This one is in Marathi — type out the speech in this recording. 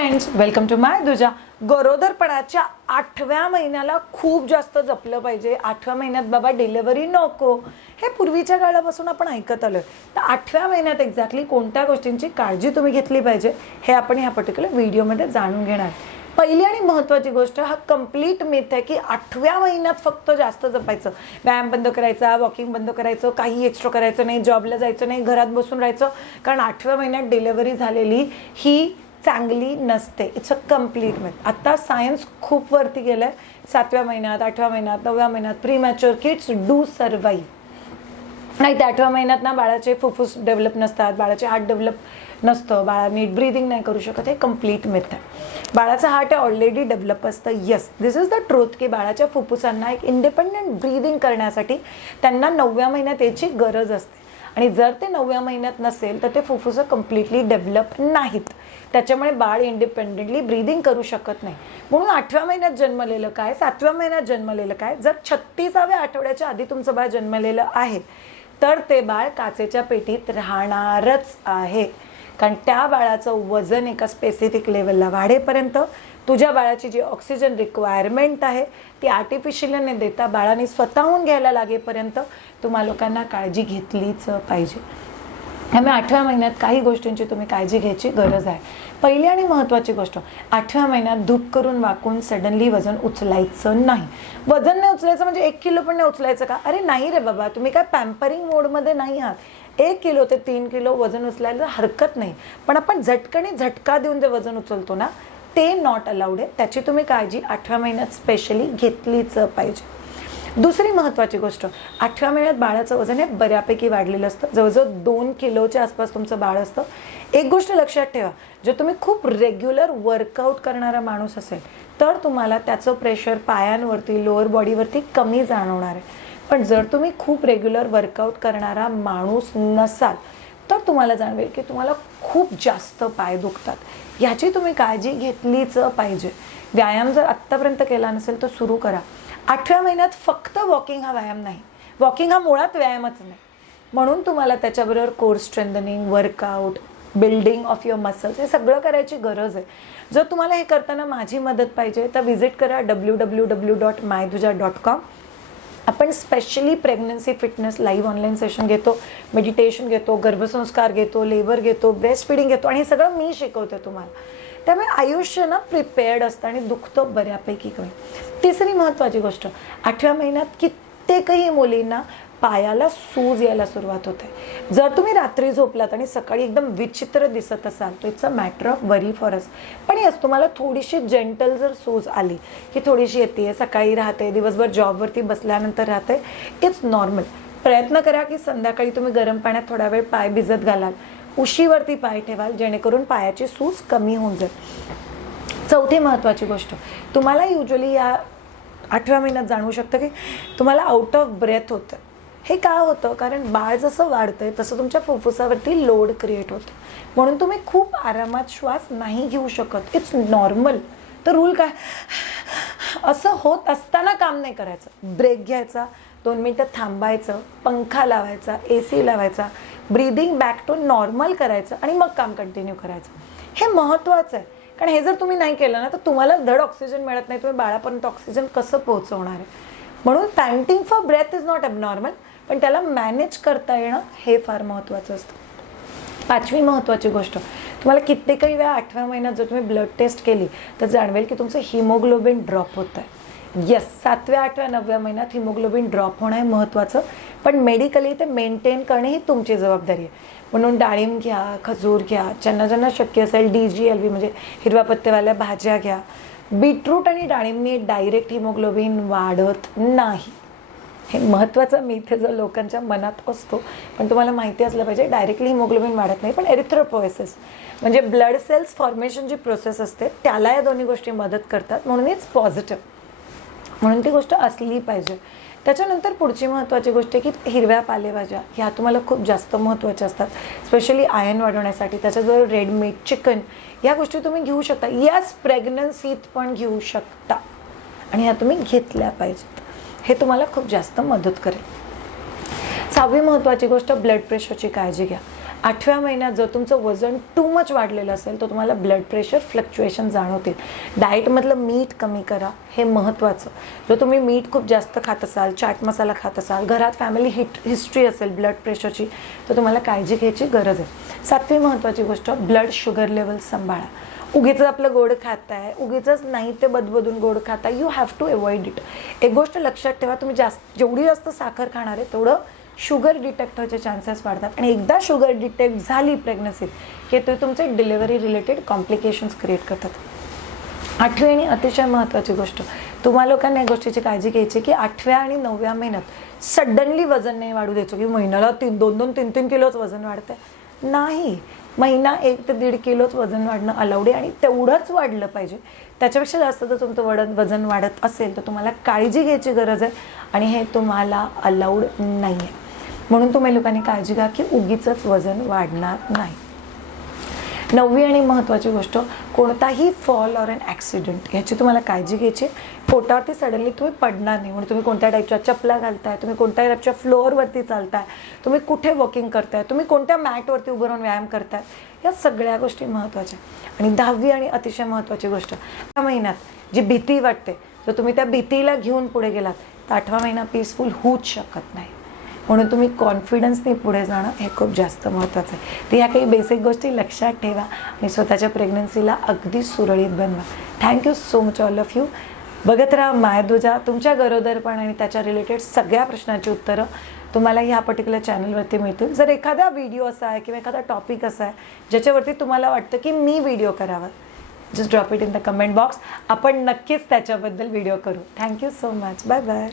फ्रेंड्स वेलकम टू माय दुजा गरोदरपणाच्या आठव्या महिन्याला खूप जास्त जपलं पाहिजे. आठव्या महिन्यात बाबा डिलेवरी नको. हे पूर्वीच्या काळापासून आपण ऐकत आलोय. तर आठव्या महिन्यात एक्झॅक्टली कोणत्या गोष्टींची काळजी तुम्ही घेतली पाहिजे हे आपण ह्या पर्टिक्युलर व्हिडिओमध्ये जाणून घेणार. पहिली आणि महत्त्वाची गोष्ट हा कंप्लीट मिथ आहे की आठव्या महिन्यात फक्त जास्त जपायचं. व्यायाम बंद करायचा वॉकिंग बंद करायचं काही एक्स्ट्रा करायचं नाही जॉबला जायचं नाही घरात बसून राहायचं. कारण आठव्या महिन्यात डिलेवरी झालेली ही चांगली नसते. इट्स अ कंप्लीट मिथ आता सायन्स खूप वरती गेलं आहे सातव्या महिन्यात आठव्या महिन्यात नवव्या महिन्यात premature kids do survive नाही त्या आठव्या महिन्यात ना बाळाचे फुफ्फुस डेव्हलप नसतात बाळाचे हार्ट डेव्हलप नसतं बाळा नीट ब्रीदिंग नाही करू शकत हे कंप्लीट मिथ आहे. बाळाचं हार्ट आहे ऑलरेडी डेव्हलप असतं. Yes this is the truth की बाळाच्या फुफ्फुसांना एक इंडिपेंडंट ब्रीदिंग करण्यासाठी त्यांना नवव्या महिन्यात याची गरज असते. आणि जर ते नवव्या महिन्यात नसेल तर ते फुफ्फुसं कम्प्लिटली डेव्हलप नाहीत. त्याच्यामुळे बाळ इंडिपेंडेंटली ब्रीदिंग करू शकत नाही. म्हणून आठव्या महिन्यात जन्मलेलं काय सातव्या महिन्यात जन्मलेलं काय जर छत्तीसाव्या आठवड्याच्या आधी तुमचं बाळ जन्मलेलं आहे तर ते बाळ काचेच्या पेटीत राहणारच आहे. कारण त्या बाळाचं वजन एका स्पेसिफिक लेवलला वाढेपर्यंत तुझ्या बाळाची जी ऑक्सिजन रिक्वायरमेंट आहे ती आर्टिफिशियल देता बाळाने स्वतःहून घ्यायला लागेपर्यंत तुम्हा लोकांना काळजी घेतलीच पाहिजे. त्यामुळे आठव्या महिन्यात काही गोष्टींची तुम्ही काळजी घ्यायची गरज आहे. पहिली आणि महत्त्वाची गोष्ट आठव्या महिन्यात धूप करून वाकून सडनली वजन उचलायचं नाही. वजन नाही उचलायचं म्हणजे एक किलो पण नाही उचलायचं का? अरे नाही रे बाबा तुम्ही काय पॅम्परिंग मोडमध्ये नाही आहात. एक किलो ते तीन किलो वजन उचलायला हरकत नाही. पण आपण झटकणी झटका देऊन जे वजन उचलतो ना ते नॉट अलाउड आहे त्याची तुम्ही काळजी आठव्या महिन्यात स्पेशली घेतलीच पाहिजे. दुसरी महत्त्वाची गोष्ट आठव्या महिन्यात बाळाचं वजन हे बऱ्यापैकी वाढलेलं असतं. जवळजवळ दोन किलोच्या आसपास तुमचं बाळ असतं. एक गोष्ट लक्षात ठेवा जर तुम्ही खूप रेग्युलर वर्कआउट करणारा माणूस असेल तर तुम्हाला त्याचं प्रेशर पायांवरती लोअर बॉडीवरती कमी जाणवणार आहे. पण जर तुम्ही खूप रेग्युलर वर्कआउट करणारा माणूस नसाल तर तुम्हाला जाणवेल की तुम्हाला खूप जास्त पाय दुखतात. याची तुम्ही काळजी घेतलीच पाहिजे. व्यायाम जर आत्तापर्यंत केला नसेल तर सुरू करा. आठव्या महिन्यात फक्त वॉकिंग हा व्यायाम नाही. वॉकिंग हा मुळात व्यायामच नाही. म्हणून तुम्हाला त्याच्याबरोबर core strengthening workout building of your muscles हे सगळं करायची गरज आहे. जर तुम्हाला हे करताना माझी मदत पाहिजे तर व्हिजिट करा डब्ल्यू डब्ल्यू डब्ल्यू डॉट मायदुजा डॉट कॉम आपण specially pregnancy fitness live online session घेतो मेडिटेशन घेतो गर्भसंस्कार घेतो लेबर घेतो ब्रेस्ट फिडिंग घेतो आणि हे सगळं मी शिकवते तुम्हाला. त्यामुळे आयुष्य ना प्रिपेअर्ड असतं आणि दुखतं बऱ्यापैकी कमी. तिसरी महत्त्वाची गोष्ट आठव्या महिन्यात कित्येकही मुलींना पायाला सूज यायला सुरुवात होते. जर तुम्ही रात्री झोपलात आणि सकाळी एकदम विचित्र दिसत असाल तर it's a matter of worry for us. पण यस तुम्हाला थोडीशी जेंटल जर सूज आली की थोडीशी येते सकाळी राहते दिवसभर जॉबवरती बसल्यानंतर राहते इट्स नॉर्मल प्रयत्न करा की संध्याकाळी तुम्ही गरम पाण्यात थोडा वेळ पाय भिजत घालाल. उशीवरती पाय ठेवाल जेणेकरून पायाची सूज कमी होऊन जाईल. चौथी महत्त्वाची गोष्ट तुम्हाला युजली या आठव्या महिन्यात जाणवू शकतं की तुम्हाला आउट ऑफ ब्रेथ होतं. हे का होतं? कारण बाळ जसं वाढतंय तसं तुमच्या फुफ्फुसावरती लोड क्रिएट होतं. म्हणून तुम्ही खूप आरामात श्वास नाही घेऊ शकत. इट्स नॉर्मल तर रूल काय? असं होत असताना काम नाही करायचं. ब्रेक घ्यायचा दोन मिनटं थांबायचं पंखा लावायचा ए सी लावायचा ब्रीदिंग बॅक टू नॉर्मल करायचं आणि मग काम कंटिन्यू करायचं. हे महत्त्वाचं आहे. कारण हे जर तुम्ही नाही केलं ना तर तुम्हाला धड ऑक्सिजन मिळत नाही. तुम्ही बाळापर्यंत ऑक्सिजन कसं पोहोचवणार आहे? म्हणून panting for breath is not abnormal पण त्याला मॅनेज करता येणं हे फार महत्त्वाचं असतं. पाचवी महत्त्वाची गोष्ट तुम्हाला कित्येकही वेळा आठव्या महिन्यात जर तुम्ही ब्लड टेस्ट केली तर जाणवेल की तुमचं हिमोग्लोबिन ड्रॉप होत आहे येस सातव्या आठव्या नवव्या महिन्यात हिमोग्लोबिन ड्रॉप होणं हे महत्त्वाचं पण मेडिकली ते मेंटेन करणे ही तुमची जबाबदारी आहे. म्हणून डाळिंब घ्या खजूर घ्या ज्यांना ज्यांना शक्य असेल डी जी एल बी म्हणजे हिरव्या पत्तेवाल्या भाज्या घ्या. बीटरूट आणि डाळिंबने डायरेक्ट हिमोग्लोबिन वाढत नाही. हे महत्त्वाचं मिथ जर लोकांच्या मनात असतो पण तुम्हाला माहिती असलं पाहिजे डायरेक्टली हिमोग्लोबिन वाढत नाही पण एरिथ्रोपोएसिस म्हणजे ब्लड सेल्स फॉर्मेशन जी प्रोसेस असते त्याला या दोन्ही गोष्टी मदत करतात. म्हणून इट्स पॉझिटिव्ह म्हणून ती गोष्ट असली पाहिजे. त्याच्यानंतर पुढची महत्त्वाची गोष्ट आहे की हिरव्या पालेभाज्या ह्या तुम्हाला खूप जास्त महत्त्वाच्या असतात. स्पेशली आयन वाढवण्यासाठी त्याच्याजवळ रेड मीट चिकन या गोष्टी तुम्ही घेऊ शकता. याच प्रेग्नन्सीत पण घेऊ शकता. आणि ह्या तुम्ही घेतल्या पाहिजेत. हे तुम्हाला खूप जास्त मदत करेल. सहावी महत्त्वाची गोष्ट ब्लड प्रेशरची काळजी घ्या. आठव्या महिन्यात जर तुमचं वजन टू मच वाढलेलं असेल तर तुम्हाला ब्लड प्रेशर फ्लक्च्युएशन जाणवतील. डाएटमधलं मीठ कमी करा हे महत्त्वाचं जर तुम्ही मीठ खूप जास्त खात असाल चाट मसाला खात असाल घरात फॅमिली हिट हिस्ट्री असेल ब्लड प्रेशरची तर तुम्हाला काळजी घ्यायची गरज आहे. सातवी महत्त्वाची गोष्ट ब्लड शुगर लेवल सांभाळा. उगीच आपलं गोड खाताय उगीच नाही ते बदबदून गोड खाताय you have to avoid it एक गोष्ट लक्षात ठेवा तुम्ही जास्त जेवढी जास्त साखर खाणार आहे तेवढं शुगर डिटेक्ट व्हायचे चान्सेस वाढतात. आणि एकदा शुगर डिटेक्ट झाली प्रेग्नन्सीत की ते तुमचे डिलिव्हरी रिलेटेड कॉम्प्लिकेशन्स क्रिएट करतात. आठवी आणि अतिशय महत्त्वाची गोष्ट तुम्हा लोकांना या गोष्टीची काळजी घ्यायची की आठव्या आणि नवव्या महिन्यात सडनली वजन नाही वाढू द्यायचं की महिन्याला तीन दोन दोन तीन तीन किलोच वजन वाढतंय. नाही. महिना एक ते दीड किलोच वजन वाढणं अलाउड आहे आणि तेवढंच वाढलं पाहिजे. त्याच्यापेक्षा जास्त जर तुमचं वडन वजन वाढत असेल तर तुम्हाला काळजी घ्यायची गरज आहे आणि हे तुम्हाला अलाउड नाही आहे म्हणून तुम्ही लोकांनी काळजी घ्या की उगीच वजन वाढणार नाही. नववी आणि महत्त्वाची गोष्ट कोणताही फॉल ऑर अन ॲक्सिडेंट ह्याची तुम्हाला काळजी घ्यायची. पोटावरती सडनली तुम्ही पडणार नाही. म्हणून तुम्ही कोणत्या टाईपच्या चपला घालताय तुम्ही कोणत्या टाईपच्या फ्लोअरवरती चालताय तुम्ही कुठे वॉकिंग करताय तुम्ही कोणत्या मॅटवरती उभं राहून व्यायाम करताय या सगळ्या गोष्टी महत्त्वाच्या आणि दहावी आणि अतिशय महत्त्वाची गोष्ट त्या महिन्यात जी भीती वाटते जर तुम्ही त्या भीतीला घेऊन पुढे गेलात तर आठवा महिना पीसफुल होऊच शकत नाही. म्हणून तुम्ही कॉन्फिडन्सने पुढे जाणं हे खूप जास्त महत्त्वाचं आहे. तर ह्या काही बेसिक गोष्टी लक्षात ठेवा आणि स्वतःच्या प्रेग्नन्सीला अगदी सुरळीत बनवा. Thank you so much all of you बघत राहा मायदुजा तुमच्या गरोदरपण आणि त्याच्या रिलेटेड सगळ्या प्रश्नांची उत्तरं तुम्हाला ह्या पर्टिक्युलर चॅनलवरती मिळतील. जर एखादा व्हिडिओ असा आहे किंवा एखादा टॉपिक असा आहे ज्याच्यावरती तुम्हाला वाटतं की मी व्हिडिओ करावा just drop it in the comment box आपण नक्कीच त्याच्याबद्दल व्हिडिओ करू. Thank you so much bye bye